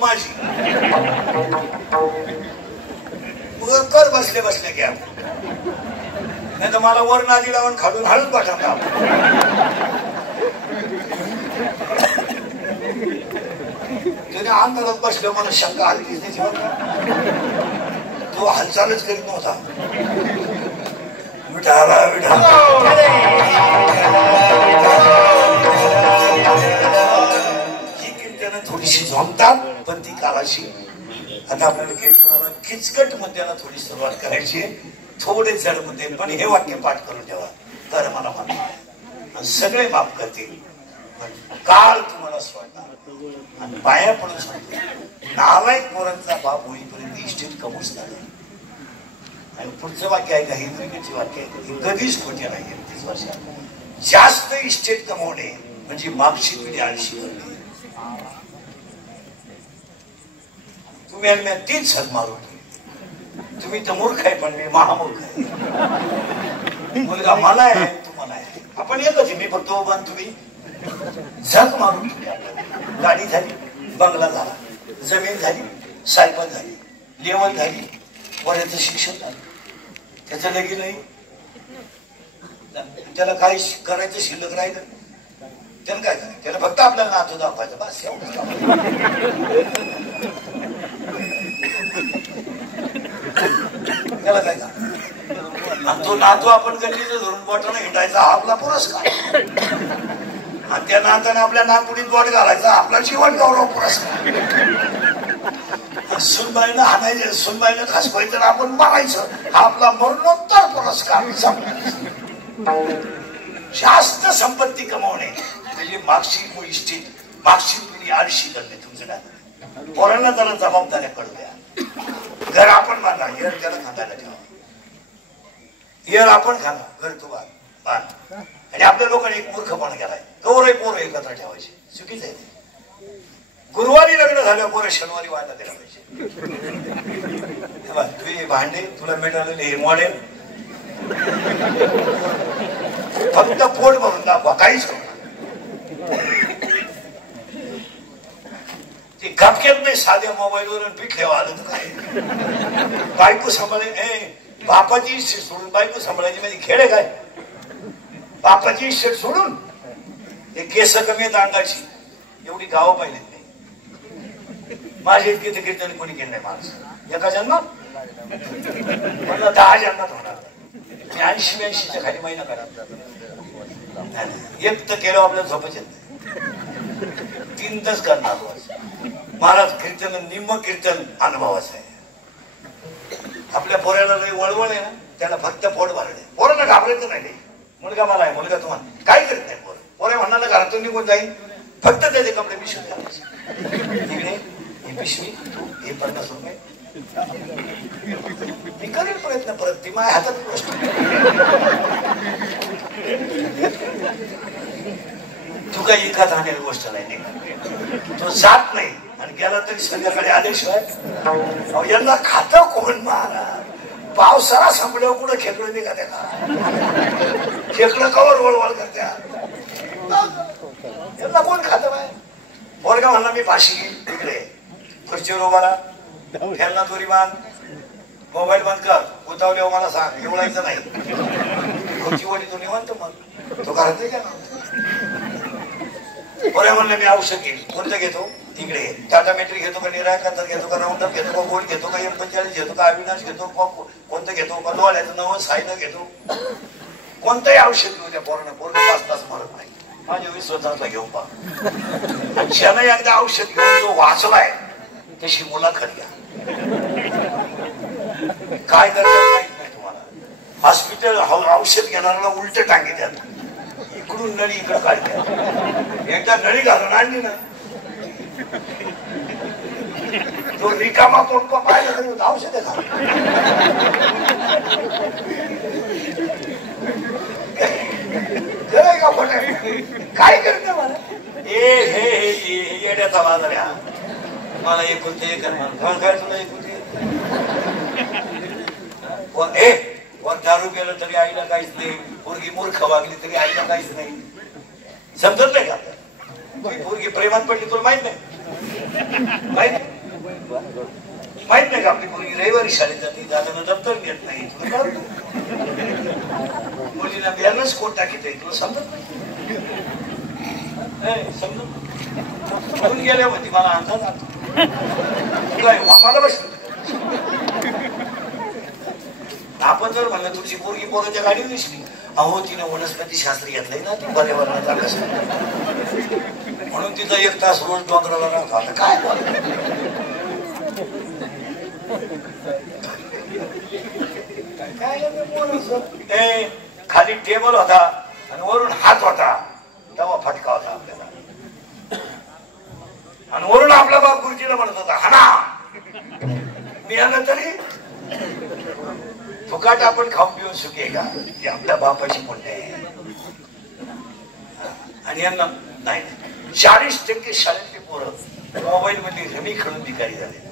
माझी मग कर बसले बसले घ्या नाही तर मला वर नादी लावून खालून हळूच पाठवता त्याने आंदोलनात बसलं मला शंका आली त्याची तो हालचालच करीत नव्हता विठाला विठाला ही कीर्तनं थोडीशी जमतात पण ती कालाशी आता आपल्याला कीर्तनाला किचकट मुद्द्याला थोडी सुरुवात करायची थोडे जड मुद्दे पण हे वाक्य पाठ करून ठेवा तर मला म्हणा सगळे माफ करतील काल तुम्हाला सोडणार आणि पाया पडून सांगतो नालायक पोरांचा बाप होईपर्यंत इष्टेट कमूच नाही आणि पुढचं वाक्य आहे का हिंद्रिकेचे वाक्य आहे कधीच खोटे नाही 30 वर्षात जास्त इस्टेट कमवणे म्हणजे मागची पिढी आळशी करणे तुम्ही आणि मी तीच झक मारून तुम्ही तर मूर्ख आहे पण मी महामूर्ख आहे मुलगा मला आहे तुम्हाला आहे आपण एकच मी फक्त उभान तुम्ही झक मारून गाडी झाली बंगला झाला जमीन झाली सायकल झाली लेवल झाली वयाचं शिक्षण झालं त्याचं लगी नाही त्याला काय करायचं शिल्लक राहिलं त्याला काय करायचं त्याला फक्त आपल्याला नातू दाखवायचं बस त्याला काय आणि तो नातू आपण गल्लीचं धरून बोटानं हिंडायचा हा आपला पुरस्कार आणि त्या नाताने आपल्या नागपुडीत बोट घालायचा आपला जीवन गौरव पुरस्कार सुनबाईनं हाणायचं सुनबाईनं खासवायचं आपण मारायचं हा आपला मरणोत्तर पुरस्कार जास्त संपत्ती कमावणे म्हणजे मागची इष्टीत मागची पिढी आळशी करणे तुमचं काय पोरांना जरा जबाबदाऱ्या कळू द्या घर आपण बांधा यर त्याला खांदायला ठेवा यर आपण खाना घर तू बांध आणि आपल्या लोकांनी एक मूर्खपणा केलाय कवरही पोरं एकत्र ठेवायचे चुकीच आहे गुरुवारी लग्न झालं पोरं शनिवारी व्हायला दिला पाहिजे तू भांडे तुला मिळालेले हे मॉडेल फक्त पोट भरून दाखवा काहीच ते गपकेत नाही साध्या मोबाईलवर पीठ ठेवा आलं तर काय बायको सांभाळे बापाची इस्टेट सोडून बायको सांभाळायची म्हणजे खेळ आहे काय बापाची इस्टेट सोडून हे केस कमी आहेत अंगाची एवढी गावं पाहिलेत नाही माझे इतके ते कीर्तन कोणी केलं नाही माणसं एका जन्मात मला 10 जन्मात होणार मी 80-82च्या खाली महिना करा एक तर केलं आपल्याला झोपच येत नाही 3 तास करणार महाराज कीर्तन निम्म कीर्तन अनुभवाचं आहे आपल्या पोऱ्याला लई वळवळ आहे ना त्याला फक्त पोट भरणे पोरांना घाबरायचं नाही मुलगा मला आहे मुलगा तुम्हाला काय करत नाही पोरं पोऱ्या म्हणणार घरातून निघून जाईल फक्त त्याचे कपडे पिशवी घालायचे तिकडे ही पिशवी हे 50 रुपये मी करेल प्रयत्न परत ती माझ्या हातात गोष्ट तू काही एखाद राहण्याची गोष्ट नाही तो जात नाही आणि गेला तरी संध्याकाळी आल्याशिवाय यांना खातं कोण महाराज पावसाळा संपल्यावर कुठं खेकडं निघाले का खेकडं कवर वळवळ करत्या यांना कोण खातं नाही पोरगा म्हणला मी फाशी घेईल तिकडे खुर्चीवर उभारा फॅनला दोरी बांध मोबाईल बंद कर उतावले मला सांग एवढायचं नाही खुर्ची वडी तो निवांत मग तो घरात नाही ना पोऱ्या म्हणलं मी औषध घेईल कोणतं घेतो तिकडे टाटा मेट्री घेतो का निरायकांतर घेतो का राऊंडअप घेतो का गोल्ड घेतो का M45 घेतो का अविनाश घेतो कोणतं घेतो का लोहाळ्याचं नवं सायनं घेतो कोणतंही औषध घेऊ द्या पोरानं पोरं 5 तास मरत नाही माझ्या विश्वासातला घेऊन पहा ज्यानं एकदा औषध घेऊन जो वाचलाय तशी मुलाखत घ्या काय करतात माहित नाही तुम्हाला हॉस्पिटल औषध घेणाऱ्याला उलट टांगे द्या इकडून नळी इकडं काढल्या एकदा नळी घालून आणली ना तो रिकामा पोटपा पाहिला तरी औषध का काय करते मला हे येड्याचा बाजार या मला एकुलते एक काय तुला एकुलते दारू केलं तरी आईला काहीच नाही पोरगी मूर्ख वागली तरी आईला काहीच नाही समजत नाही का पोरगी प्रेमात पडली तुला माहित नाही माहित नाही का आपली मुलगी रविवारी शाळेत जाते दादांना दप्तर घेत नाही मुलीला बॅलन्स कोण टाकीत आहे तुला समजत नाही समजत म्हणून गेल्या होती मला अंदाज तुला आम्हाला बसलं आपण जर म्हणलं तुझी पोरगी पोराच्या गाडीवर दिसली अहो तिनं वनस्पती शास्त्र घेतलंय ना ती पर्यावरणाचा कस म्हणून तिथं 1 तास रोज डोंगराला राहतो आता काय काय खाली टेबल होता आणि वरून हात होता तेव्हा फटका होता आपल्याला आणि वरून आपला बाप गुरुजीला म्हणत होता हाना मी आलं तरी फुकाट आपण खाऊन पिऊन सुखी का ही आपल्या बापाची पुण्य आहे आणि यांना नाही 40% शाळेतली पोरं मोबाईल मध्ये रमी खेळून भिकारी झाले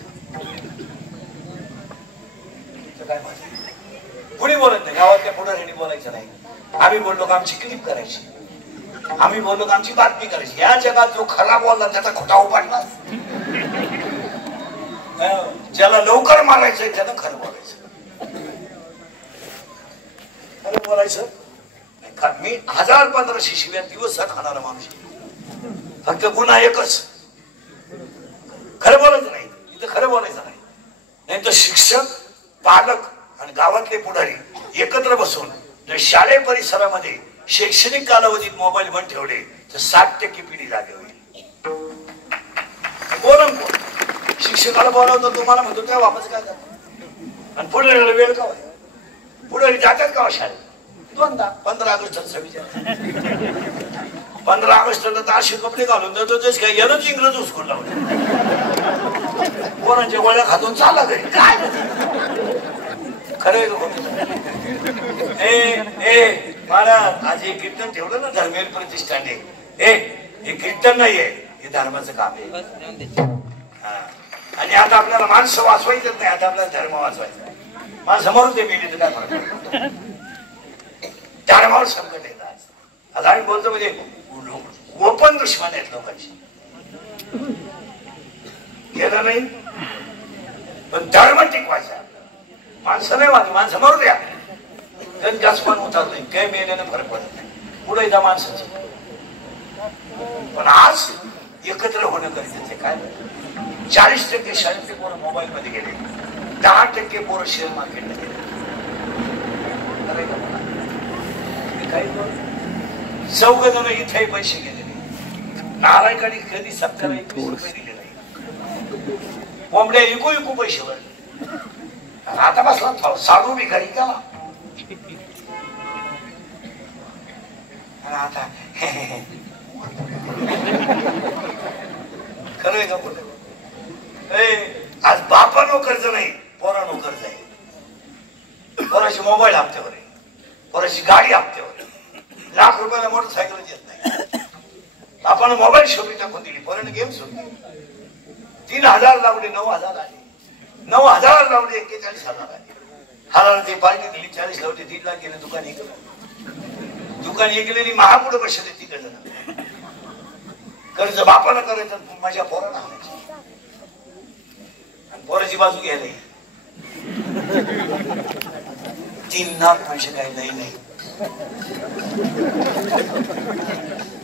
काय कुणी बोलत नाही गावातल्या पुढाऱ्यांनी बोलायचं नाही आम्ही बोललो का आमची क्लिप करायची आम्ही बोललो का आमची बातमी करायची या जगात जो खरा बोलला त्याचा खोटा उपाडला ज्याला लवकर मारायचंय त्यानं खरं बोलायचं खरं बोलायचं मी 1015 शिव्या दिवसात खाणारा माणूस फक्त गुन्हा एकच खरं बोलायचं नाही इथं खरं बोलायचं नाही तर शिक्षक पालक आणि गावातले पुढारी एकत्र बसून जर शालेय परिसरामध्ये शैक्षणिक कालावधीत मोबाईल बंद ठेवले तर 60% पिढी जागे होईल बोलून शिक्षकाला बोलावतो तुम्हाला म्हणतो काय वापस काय करतो आणि पुढे वेळ का पुढारी जातात का शाळेत 15 ऑगस्ट 15 ऑगस्टला तर असे कपडे घालून जातो तेच काय यानंच इंग्रज उचकून लावले कोणाच्या गोळ्या खातून चालला घरी काय खरं मला आज हे कीर्तन ठेवलं ना धर्मेल प्रतिष्ठाने हे कीर्तन नाहीये हे धर्माचं काम आहे आणि आता आपल्याला माणसं वाचवायचं नाही आता आपल्याला धर्म वाचवायचा माणसं मरून ते मेली तर काय फरक धर्मावर संकट येतात आता आम्ही बोलतो म्हणजे ओपन दुश्मन आहेत लोकांची केलं नाही पण धर्म टिकवायचा माणसं नाही वाजली माणसं मरू द्या त्यांनी जास्त पण उतार नाही काही मेल्यानं फरक पडत नाही पुढे येतात माणसाचं पण आज एकत्र होणं गरजेचं आहे काय 40% शाळेतले पोरं मोबाईल मध्ये गेले 10% पोरं शेअर मार्केटला गेले चौघ जण इथे पैसे गेलेले नारायकाने कधी 70-21 रुपये दिले नाही कोंबड्या इकू पैसे भरले आता बसला साधू भिकारी केला आता खरंय का बोल आज बापा कर्ज नाही पोरा कर्ज आहे पोराची मोबाईल हप्त्यावर आहे पोराची गाडी हप्त्यावर आहे लाख रुपयाला मोटरसायकल येत नाही आपण मोबाईल शोधी टाकून दिली पोराने गेम सोडली 3000 लावले 9000 आले 9000 लावले 41,000 आले हजाराची पार्टी दिली 40 लावले 1.5 लाख गेले दुकान ऐकलं दुकान ऐकलेली महापुढे बसले तिकडे कर्ज बापाला करायचं माझ्या पोराला आणायची आणि पोराची बाजू घ्यायला 3 लाख म्हणजे काही नाही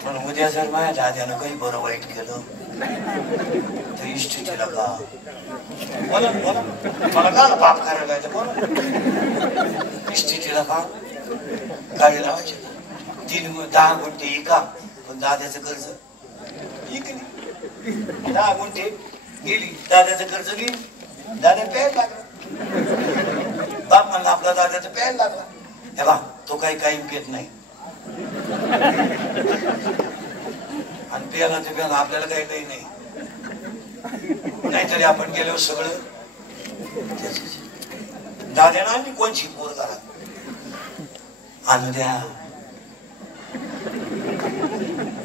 पण उद्या जर माझ्या दाद्यानं काही बरं वाईट केलं तर इष्टीला का बोला मला का पाप करायला बोला इष्टीला का गाडी लावायची 10 गुंठे इका पण दाद्याचं कर्ज इकली 10 गुंठे गेली दाद्याचं कर्ज गेली दाद्या प्यायला लागला बाप म्हणला आपला दाद्याचं प्यायला लागला हे बा तो काही पेत नाही आणि प्याला ते प्याला आपल्याला काही नाही नाहीतरी आपण गेलो सगळं दाद्यानं आणि कोणची पोर घरात आणू द्या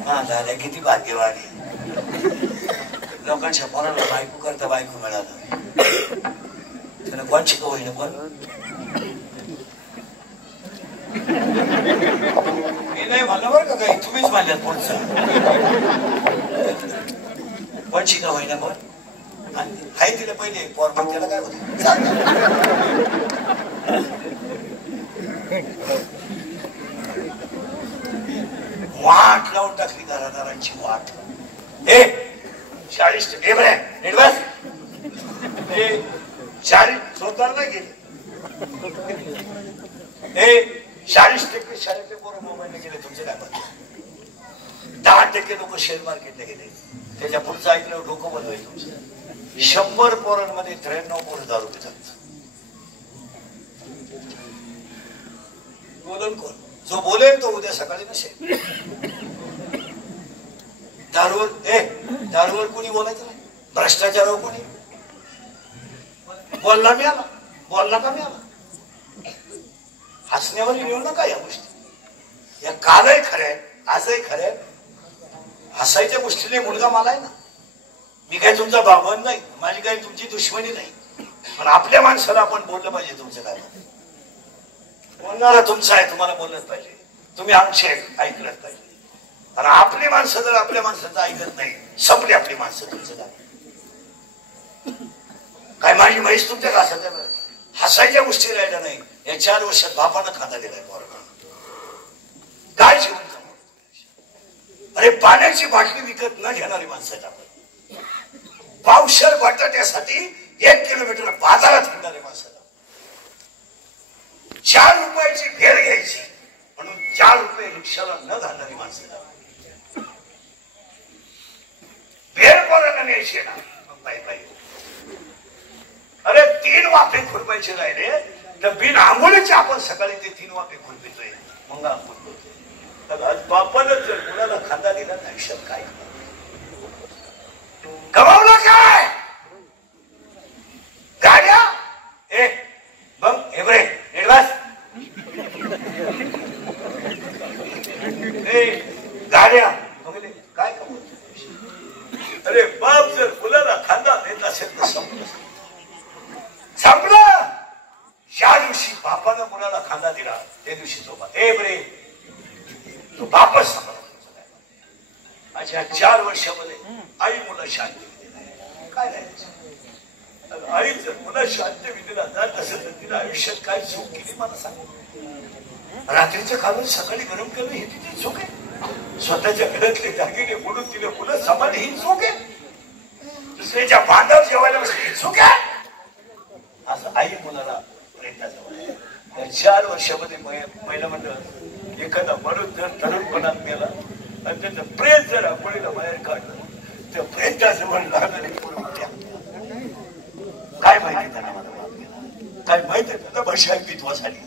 हा दाद्या किती भाग्यवान आहे लोकांच्या पोराला बायको करता बायको मिळालं त्यानं कोणची का होईना पण मी नाही म्हणलं बरं का काही तुम्हीच म्हणल्यात पुढचं वंचिका होईना पण हाय तिला पहिले पोर पण त्याला काय होत वाट लावून टाकली घरादारांची वाट. ए 40% बरे निर्वास ए 40 स्वतःला नाही गेले. ए 40% शाळेतले पोरं मोबाईलला गेले. तुमचे काय मत? 10% लोक शेअर मार्केटला गेले. त्याच्या पुढचं ऐकलं डोकं बंद होईल तुमचं. 100 पोरांमध्ये 93 पोरं दारू पितात. बोलन कोण? जो बोलेल तो उद्या सकाळी नसेल. दारूवर कोणी बोलायचं नाही. भ्रष्टाचारावर कोणी बोलला मिळाला, बोलला का मिळाला. हसण्यावर येऊ नका या गोष्टी. या कालही खरंय आजही खरंय. हसायच्या गोष्टीने मुलगा मला आहे ना. मी काय तुमचा बाबन नाही, माझी काही तुमची दुश्मनी नाही. पण आपल्या माणसाला आपण बोललं पाहिजे. तुमचं काय बोलणारा तुमचा आहे, तुम्हाला बोललंच पाहिजे. तुम्ही आमचे ऐकलंच पाहिजे. आणि आपली माणसं जर आपल्या माणसाचं ऐकत नाही, संपली आपली माणसं. तुमचं काय माझी म्हैस तुमच्या घासात हसायच्या गोष्टी राहिल्या नाही. या 4 वर्षात बापानं खांदा दिलाय पोराला. काय जीवन जमवलं? अरे पाण्याची बाटली विकत न घेणारी माणसं आहेत आपण. पावशेर बटाट्यासाठी 1 किलोमीटर बाजारात फिरणारी माणसं. 4 रुपयाची भेळ घ्यायची म्हणून 4 रुपये रिक्षाला न घालणारी माणसं. भेळ कोणाला न्यायची ना पाहिजे. अरे 3 वाफे खुरपायचे राहिले तर बिन आंघोळीचे आपण सकाळी ते 3 वाफे खुरपितोय. मग आपण बापानं जर कुणाला खांदा दिला तर आयुष्यात काय गमावलं? काय गाड्या ए बघ हे बरे निर्वास गाड्या काय कमवत? अरे बाप जर मुलाला खांदा देत असेल तर संपलं. ज्या दिवशी बापानं मुलाला खांदा दिला त्या दिवशी तो बरे तो बापच सांभाळा. माझ्या 4 वर्षामध्ये आई मुला शांती काय राहायचं. आई जर मुला शांती दिला जात असेल तर तिला आयुष्यात काय चूक केली मला सांग. रात्रीचं खाऊन सकाळी गरम करणं ही तिची चूक आहे. स्वतःच्या घरातले दागिने बोलून तिला मुलं सांभाळणे ही चूक आहे. दुसऱ्याच्या बांधावर जेवायला बसली ही चूक आहे. असं आई मुलाला प्रेमाजवळ 4 वर्षामध्ये पहिलं म्हणलं एखादा माणूस जर तरुणपणात गेला आणि त्याचं प्रेम जर आपणीला बाहेर काढलं तर प्रेमाजवळ लागणारी काय माहिती त्यांना माझा बाप गेला. काय माहिती त्यांना माझी आई विधवा झाली.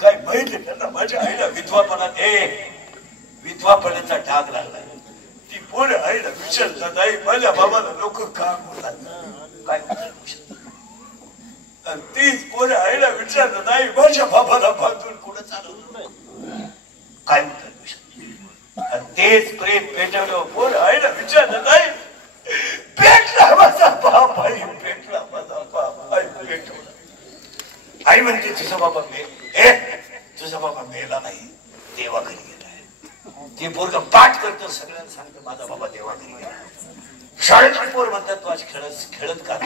काय माहिती त्यांना माझ्या आईला विधवापणात विधवापणाचा डाग लागला. ती पोरं आईला विचारतात आई माझ्या बाबाला लोक का बोलतात काय तीच पोरं आईला विचारतात नाही माझ्या बाबाला बांधून कुठं चालवलं काय म्हणतात. तेच प्रेम पेटवलं पोरं आईला विचारतात आई पेटला माझा बाप आई पेटला माझा बाप आई पेटवला. आई म्हणते तुझा बाबा तुझा बाबा मेला नाही देवा घरी गेलाय. ते पोरग पाठ करतो सगळ्यांना सांगतो माझा बाबा देवा घरी गेला. शाळेतले पोर म्हणतात तू आज खेळत का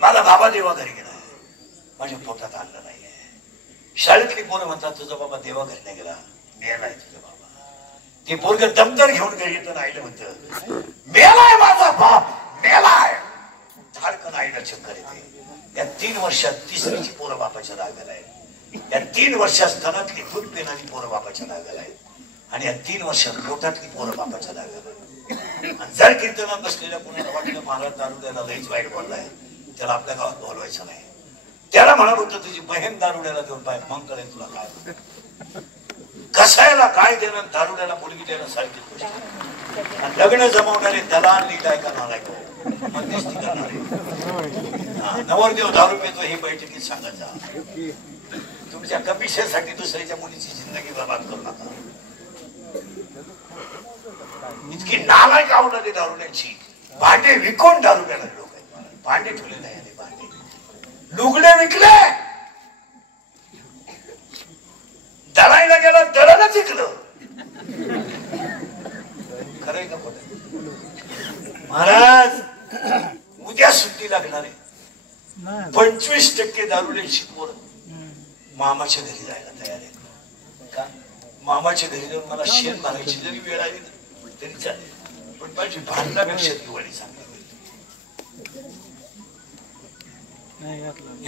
माझा बाबा देवा घरी गेला माझ्या पोटात आणलं नाहीये. शाळेतली पोरं म्हणतात तुझा बाबा देवा घरी नाही गेला मेलाय तुझा बाबा. ते पोरग दमदर घेऊन घरी येतं आईला म्हणतं मेलाय माझा बाप मेलाय. धाडकन आईला चक्कर येते. या 3 वर्षात तिसरीची पोरं बापाच्या रागाला आहेत. या 3 वर्षात स्तनातली दूध पिणारी पोरं बापाच्या रागाला आहेत. आणि या 3 वर्षात पोटातली पोरं बापाच्या रागाला आहेत. आणि जर कीर्तनात बसलेल्या कोणाला वाटलं महाराज दारू द्यायला लईच वाईट बोललाय त्याला आपल्या गावात बोलवायचं नाही. त्याला म्हणत होतं तुझी बहीण दारुड्याला देऊन पाहिजे मग करेल तुला काय. कसायला काय देणं दारुड्याला मुलगी देणं सारखी गोष्ट. लग्न जमवणारे दलाल लिहिलाय का नालाय मध्यस्थी करणारे नवरदेव दारू पितो ही बैठकीत सांगायचा. तुमच्या कमिशनसाठी दुसऱ्याच्या मुलीची जिंदगी बर्बाद करू नका. इतकी नालायक आवडणारी दारुड्यांची भांडे विकून दारू प्यायला लोक आहेत. भांडे ठेवले नाही भांडे लुगडे विकले. दळायला गेला दळणच विकलं. खरंय का बोल महाराज उद्या सुट्टी लागणार आहे. 25% दारुड्यांची पोरं मामाच्या घरी जायला तयार आहे. का मामाच्या घरी जाऊन मला शेण मारायची जरी वेळ आली तरी चालेल, पण माझी भांडणापेक्षा दिवाळी चांगली होईल.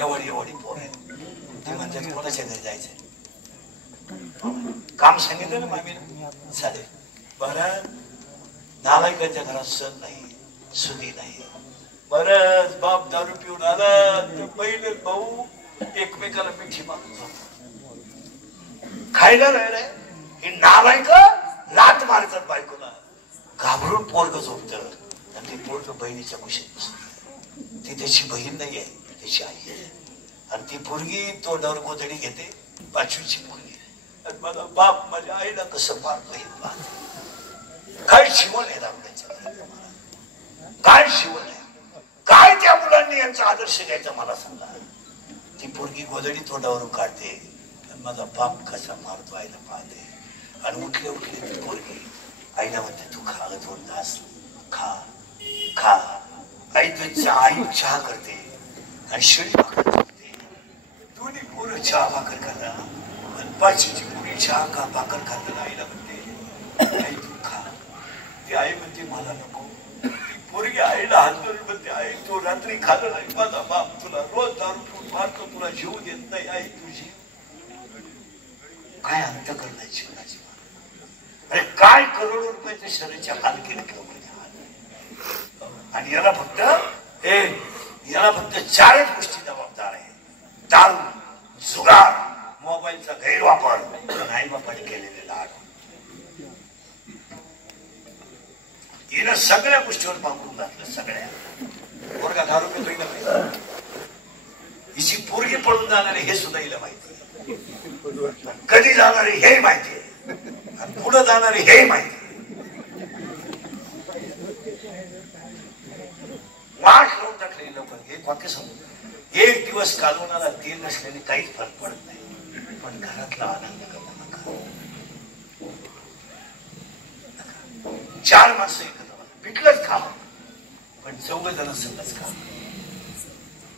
एवढी पोर आहे ती म्हणतात कोणाच्या घरी जायचंय. काम सांगितलं ना मामीला चालेल. बरं नालायकांच्या घरात सण नाही, सुधी नाही. बरंच बाप दारू पिऊन आला तर पहिले भाऊ एकमेकाला मिठी मारून खायला राहिलाय. हे नालायक लात मारतात बायकोला. घाबरून पोरग झोपत आणि ते पोरग बहिणीच्या कुशीत बसत. ती त्याची बहीण नाहीये, त्याची आई आहे. आणि ती पोरगी तोंडावर गोधडी घेते, 5वीची पोरगी. आणि मला बाप माझ्या आईला कसं मारतो हे पाहत. काय शिवण आहे दारुड्याच्या, काय शिवण आहे, काय त्या मुलांनी यांचा आदर्श घ्यायचा मला सांगा. ती पोरगी गोधडी तोंडावरून काढते आणि माझा बाप कसा मारतो आईला पाहते. आणि उठले ती पोरगी आईला म्हणते तू खा ग 2 तास, खा खा. आई तुझी आई चहा करते आणि शिळी भाकर करते. दोन्ही पोरं चहा भाकर करतात आणि 5वीची पोरी चहा का भाकर खाताना आईला म्हणते आई तू खा. ती आई म्हणते मला नको. ती पोरगी आईला हात धरून म्हणते आई तू रात्री खाल्लं नाही, माझा बाप तुला रोज दारू पिऊन मारतो, तुला जीव देत नाही. आई तुझी काय अंत करणार जीवनाची. अरे काय करोडो रुपयाच्या शरीराच्या हाल केले किंवा आणि याला फक्त 4च गोष्टी जबाबदार आहे. दारू, जुगार, मोबाईलचा गैरवापर, आई बापाने केलेले लाड. हिनं सगळ्या गोष्टीवर पांघरून घातलं. सगळ्या पोरगा दारू पितोय का नाही, हिची पोरगी पळून जाणार हे सुद्धा हिला माहिती आहे. कधी जाणार हे माहिती आहे आणि पुढे जाणार हे माहिती. वाट लावून टाकले लोक. एक वाक्य सांगू, एक दिवस कालवणारा तेल नसल्याने काहीच फरक पडत नाही, पण घरातला आनंद करू नका. 4 माणसं एकत्र पिकलंच खा, पण 4 जण संगच खा.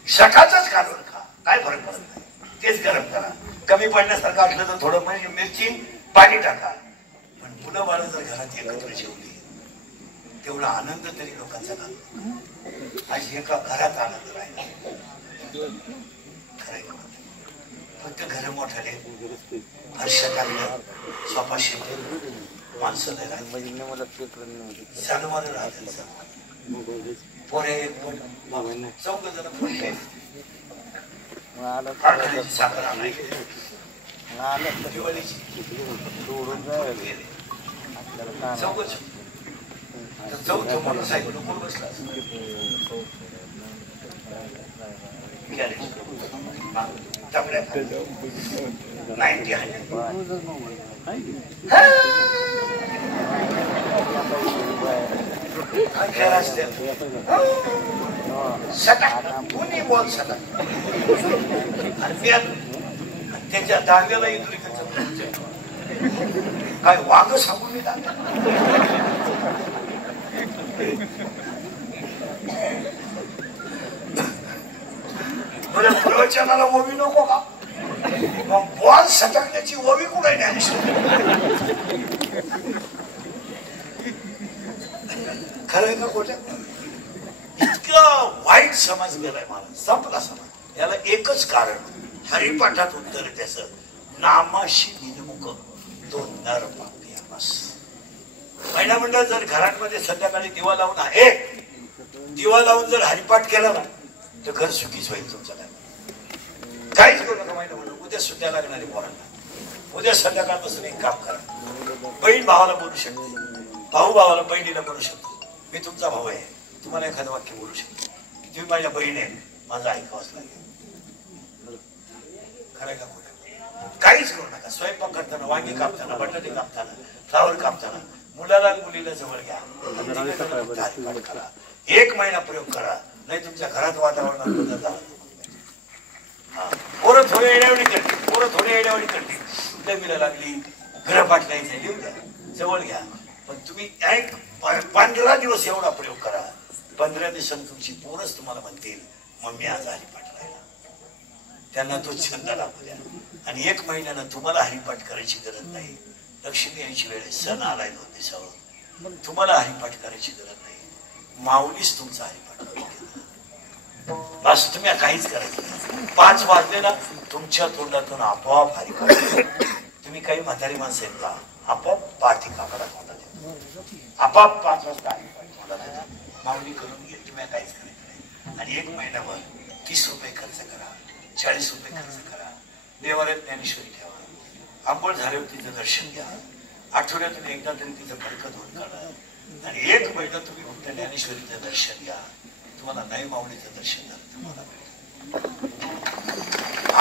सकाळच कालवण खा, काय फरक पडत नाही. तेच गरम करा. कमी पडण्यासारखं असलं तर थोडं म्हणजे मिरची पाणी टाका. पण मुलं बाळ जर घरात एकत्र जेवली तेवढा आनंद तरी लोकांचा घालतो. आज एका घरात आनंद राहिला. खरंय फक्त घर मोठाले हर्ष टाकलं, सोपा शिकले, माणसं नाही राहत, सणवार राहतील. पोरे 4 जण फोडले, साखर आणायची दिवाळीची 4 मोटरसायकल कोण बसला 90 आहे. बोल सटा त्याच्या दांड्याला काय वाघ सांगून मी दांड्या. बरं प्रवचनाला ओवी नको का, मग बॉल सटकण्याची ओवी कुठे नाही. खरंय का खोट्या. इतका वाईट समाज गेलाय मला, संपला समाज. याला एकच कारण, हरिपाठात उत्तर त्याच नामाशी निरमुख तो नर पापिया बस. महिला मंडळ जर घरांमध्ये संध्याकाळी दिवा लावून आहे, दिवा लावून जर हरिपाठ केला ना तर घर सुखीच होईल तुमचं. काहीच करू नका महिला मंडळ. उद्या सुट्ट्या लागणारी पोरांना उद्या संध्याकाळपासून एक काम करा. बहीण भावाला बोलू शकते, भाऊ भावाला बहिणीला बोलू शकतो. मी तुमचा भाऊ आहे, तुम्हाला एखादं वाक्य बोलू शकतो. तुम्ही माझ्या बहीण आहे, माझं ऐकावंच लागेल. खरं का खोटं. काहीच करू नका. स्वयंपाक करताना, वांगी कापताना, बटाटे कापताना, फ्लावर कापताना मुलाला मुलीला जवळ घ्या, हरिपाठ करा. 1 महिना प्रयोग करा, नाही तुमच्या घरात वातावरणात बदल झाला. पोरं थोडी येण्यावडी करते, लग्नाला लागली, गृहपाठ लिहायचं लिहून द्या, जवळ घ्या. पण तुम्ही एक 15 दिवस एवढा प्रयोग करा. 15 दिवसांनी तुमची पोरच तुम्हाला म्हणतील मम्मी आज हरिपाठ राहिला. त्यांना तो छंद लागू द्या. आणि 1 महिन्यानं तुम्हाला हरिपाठ करायची गरज नाही. लक्ष्मी यायची वेळ, सण आलाय 2 दिवसावर, तुम्हाला हरिपाठ करायची गरज नाही. माऊलीच तुमचा हरिपाठ बस. तुम्ही काहीच करायचं नाही. 5 वाजले ना तुमच्या तोंडातून आपोआप हरिपाठ. तुम्ही काही म्हातारी माणसं आहेत का, आपोआप पाठी काकडा तोंडात येतो, आपोआप 5 वाजता हरिपाठ तोंडात येतो. माऊली करून घे. तुम्ही काहीच करायचं नाही. आणि 1 महिन्यावर 30 रुपये खर्च करा, 40 रुपये खर्च करा. देवालयात ज्ञानेश्वरी ठेवा. आंघोळ झाल्यावर तिचं दर्शन घ्या. आठवड्यातून एकदा तरी तिचं फडकं धुवून काढा. आणि 1 महिना तुम्ही फक्त ज्ञानेश्वरीचं दर्शन घ्या. तुम्हाला नाही माऊलीचं दर्शन झालं तुम्हाला.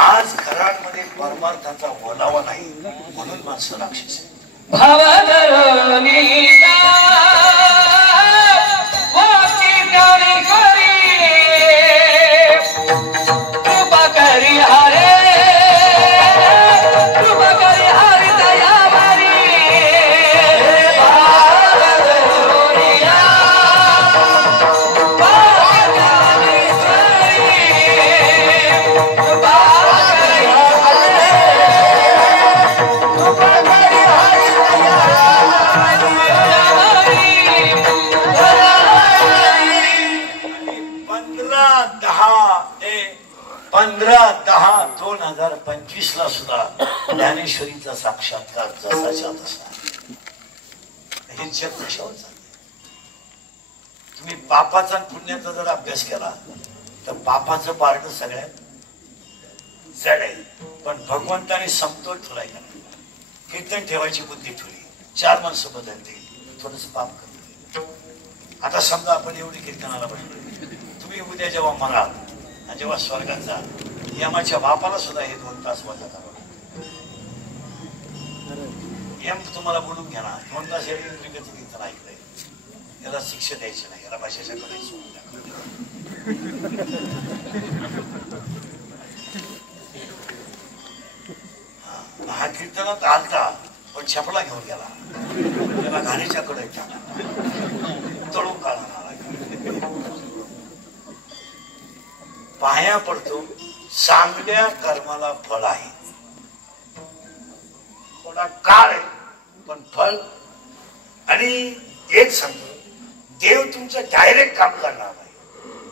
आज घरांमध्ये परमार्थाचा ओलावा नाही म्हणून माणसं राक्षस आहे. ला सुद्धा ज्ञानेश्वरीचा साक्षात्कार जसाच्या तसा. हे जग कशावर चालते. तुम्ही पापाचा पुण्याचा जर अभ्यास केला तर पापाचं पार्ट सगळ्यात जड आहे. पण भगवंताने समतोल ठेवलाय का. कीर्तन ठेवायची बुद्धी ठेवली, 4 माणसं बदलते, थोडस पाप कमी. आता समजा आपण एवढी कीर्तनाला बसलो, तुम्ही उद्या जेव्हा मराल आणि जेव्हा स्वर्गात जा, यमाच्या बापाला सुद्धा हे 2 तास वाजा करा. यम तुम्हाला बोलून घ्या ना, 2 तास इंद्रियाचं कीर्तन ऐकलंय, याला शिक्षा द्यायची नाही, याला भाषेच्या कडे सोडून द्या. हा कीर्तनात आलता पण छपला घेऊन गेला, त्याला घाणीच्या कडे तळून काढणार. पाया पडतो. चांगल्या कर्माला फळ आहे. थोडा काळ आहे पण फळ. आणि एक सांगतो, देव तुमचं डायरेक्ट काम करणार नाही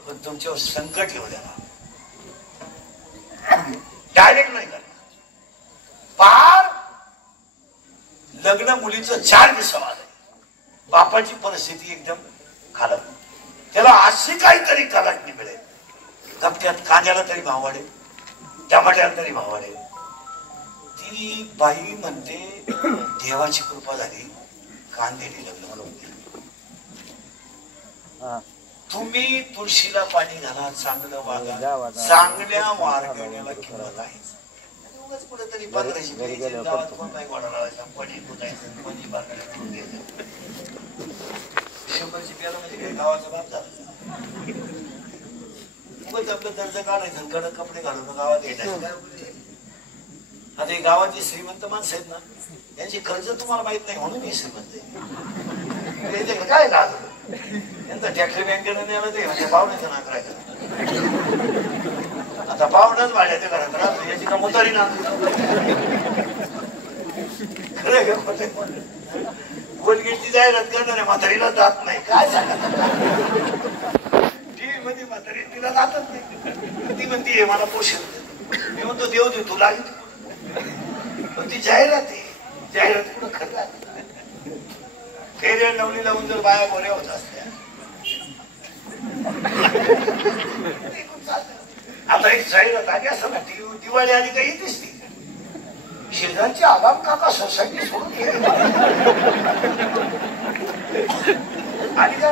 पण तुमच्यावर संकट येऊ देणार. डायरेक्ट नाही करणार. पार लग्न मुलीचं 4 दिवसावर आहे, बापाची परिस्थिती एकदम खालत, त्याला अशी काहीतरी कलाटणी मिळेल. त्यात कांद्याला तरी भाव वाढेल, टमाट्याला तरी भाव वाढेल. ती बाई म्हणते देवाची कृपा झाली, कांद्याने लग्न म्हणून. तुम्ही तुळशीला पाणी घाला, चांगलं वागा, चांगल्या वारगण्याला किंमत आहे. कुठेतरी बागरायची गावात कोण नाही गोडा लावायचा, पडी पुजायचं, पडी बागड्या करून घ्यायचं. 100ची प्याला म्हणजे काही गावाचा बाप झाला. आपलं दर्जा काढायचं, कडक कपडे घालून गावात येण्याचं. आता ही गावाची श्रीमंत माणसं आहेत ना, यांची कर्ज तुम्हाला माहित नाही म्हणून हे श्रीमंत आहे. काय लाज यांचा टॅक्सी बँकेनं नेलं ते म्हणजे पाहुण्याचं ना करायचं. आता पाहुणच वाढल्या ते घरात राहतो, याची का मुतारी ना. खरं खोटे कोलगेटची जाहिरात करणारे म्हातारीला जात नाही. काय सांगा टीव्ही मध्ये म्हातारी तिला जातच नाही. ती म्हणते हे मला पोषण. मी म्हणतो देव दे तू लागेल, पण ती जाहिरात आहे. जाहिरात कुठं खरं फेऱ्या नवली लावून जर बाया गोऱ्या होत असत्या. आता एक जाहिरात आली असं ना, दिवाळी आली का येतेच ती. शेजारची आगाम काका सोसायटी सोडून गेली आली का,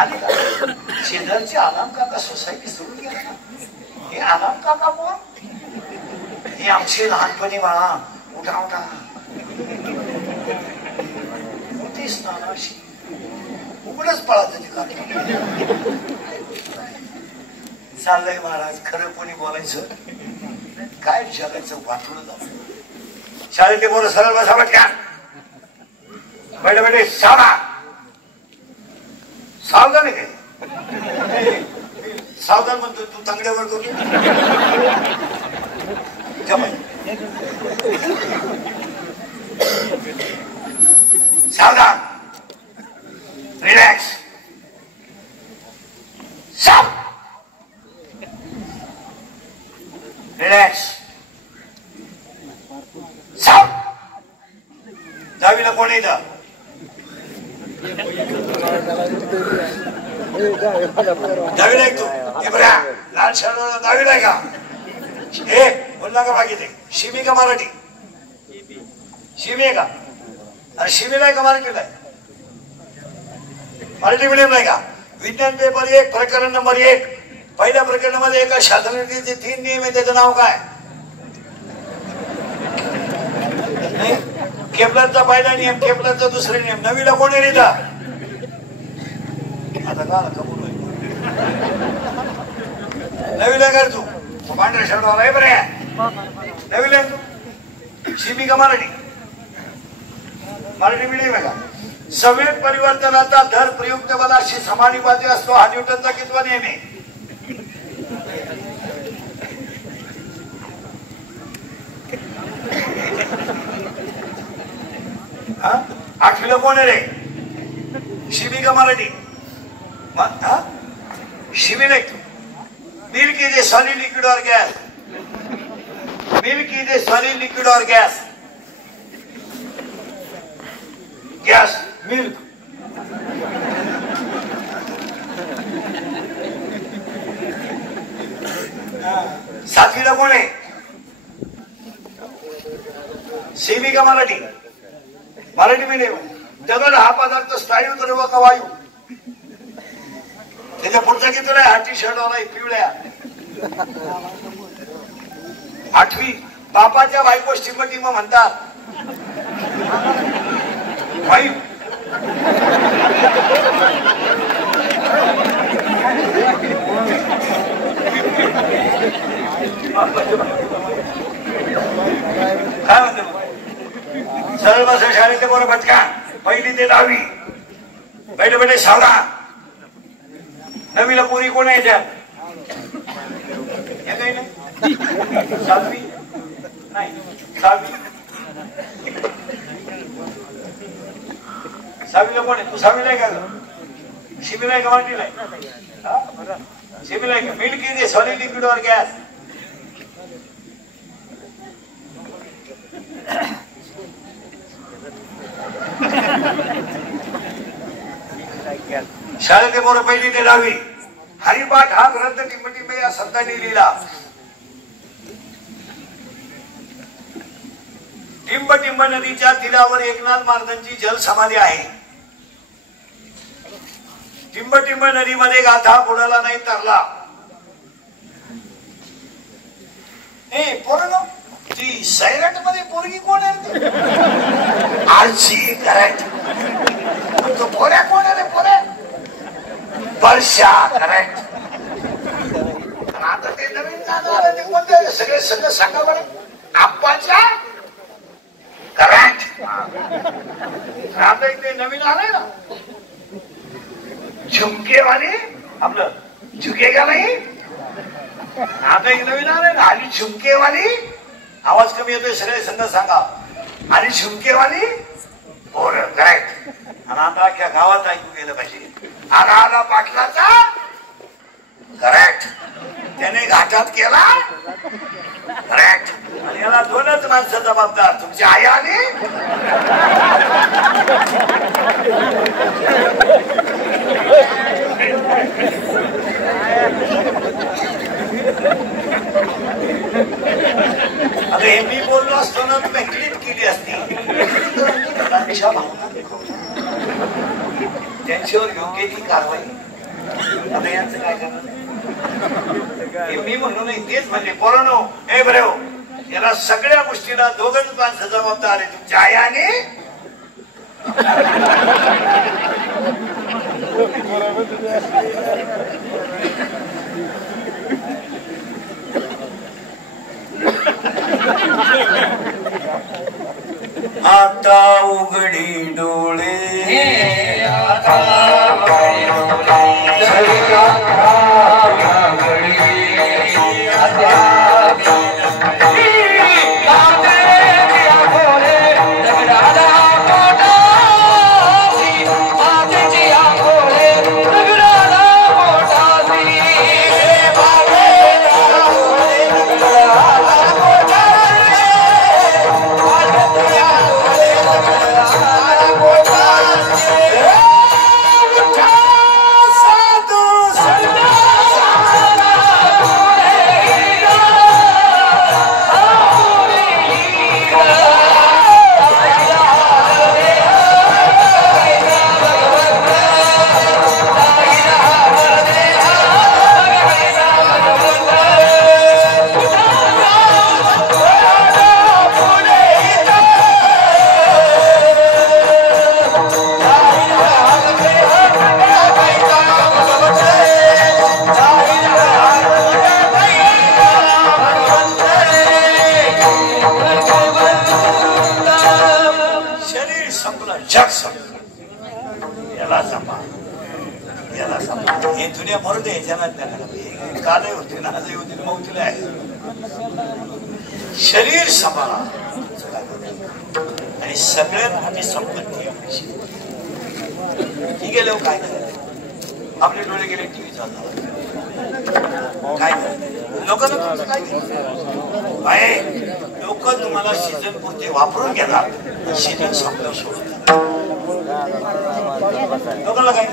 आली का. शेजारची आगाम काका सोसायटी सोडून गेला ना. हे आगाम काका कोण? हे आमचे लहानपणी बाळा उठा उठा होतीस ना अशी उघडच पळायचं ते का. चाललंय महाराज, खरं कोणी बोलायचं काय जगायचं वाटलं जात. शाळेत बोल सरळ बसा म्हटल्या, बेटे बेटे सावधान सावधान आहे काय सावधान म्हणतो तू तंगड्यावर करतो सावधान रिलॅक्स साव रिलॅक्स साव दहावीला कोण येतं दहावीला एक तू लाल शर्ट दहावीला आहे का हे बोलला का बाकी ते शिमी का मराठी शिमी आहे का अरे शिमीला आहे का मराठीला आहे मराठी मिडियमला आहे का विज्ञान पेपर 1 प्रकरण नंबर 1 पहिल्या प्रकरणामध्ये एका शास्त्रज्ञाचे 3 नियम आहे त्याचं नाव काय केपलरचा पहिला नियम केपलरचा दुसरा नियम नवीला कोण आहे लिहिला आता का कबूल नवीला कर तू पांढऱ्या शर्टवाला आहे बरं नवीला शिमी का मराठी मराठी मिडियम आहे का संवेग परिवर्तनाचा दर प्रयुक्त बलाशी समानुपाती असतो हा न्यूटनचा कितवा नियम आहे आठवीला कोण आहे रे शिमी का मराठी शिमी नाही तू milk is a solid liquid or gas milk is a solid liquid or gas gas milk सातवीला कोण आहे शिमी का मराठी मराठी मिडियम दगड हा पदार्थ स्थायू द्रव का वायू त्याच्या पुढचा किती आहे हा टी शर्ट वाला पिवळ्या आठवी बापाच्या बायकोस टिंब म्हणतात वायू काय म्हणतो सरळ बस शाळेत बरोबर बचका पहिली ते 10वी बैठे बैठे सावधान नवीला पोरी कोण आहे याच्यात हे काही नाही 7वी नाही 6वी 6वीला कोण आहे तू 6वीला आहे का शिमीला आहे का मराठीला आहे शिमीला आहे का milk is a solid liquid और गॅस शाळेत मोर पहिली ते 10वी हरिपाठ हा ग्रंथ टिंबटिंब या शब्दांनी लिहिला टिंबटिंब नदीच्या तीरावर एकनाथ महाराजांची जल समाधी आहे टिंबटिंब नदीमध्ये गाथा बुडाला नाही तरला पोरं ती सैराट मध्ये पोरगी कोण आहे आळशी करेक्ट तो पोऱ्या कोण आहे रे पोऱ्या वर्षा करेक्ट आता ते नवीन गाणं आलं ते कोणते सगळे संघ सांगा बरं आप्पाच्या करेक्ट आता इथे नवीन आलंय ना झुमकेवाली आपलं झुकेगा नाही आता एक नवीन आलंय ना आणि झुमकेवाली आवाज कमी येतोय सगळे संघ सांगा आणि झुमकेवाली पोरं करेक्ट आणि आता अख्ख्या गावात ऐकू गेलं पाहिजे आला पाटलाचा करेक्ट त्याने घाटात केला करेक्ट आणि याला 2च माणसं जबाबदार तुमची आई आणि अरे हे मी बोललो असतो ना तुम्ही क्लिप केली असती त्यांच्यावर योग्य ती कारवाई आता यांचं काय करणार मी म्हणलो नाही तेच म्हणजे पोरांनो हे बरे हो याला सगळ्या गोष्टीला 2च माणसं जबाबदार आहे तुमच्या आई आणि आता आता उघडी डोळे आता उघडी डोळे काले होते ना आजही होते मौतीला आहे शरीर सांभाळा आणि सगळ्यात मोठी संपत्ती ठीक आहे. लोक काय करायचं आपले डोळे गेले टीव्ही चालणार काय करायचं लोकांना तुमचं काय आहे लोक तुम्हाला सीझन पुरते वापरून घेणार सीझन संपलं सोडून लोकांना काय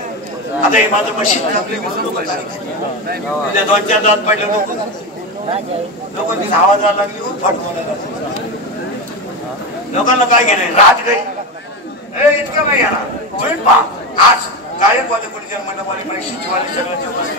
आता हे माझं मशीन आपली उद्या 2-4 दात पडले लोक तिथे आवाज आला की लोकांना काय घेणार रात गई इतकं नाही येणार आज गायकवाडी मंडपाने शिवाली सगळ्यांच्या बसले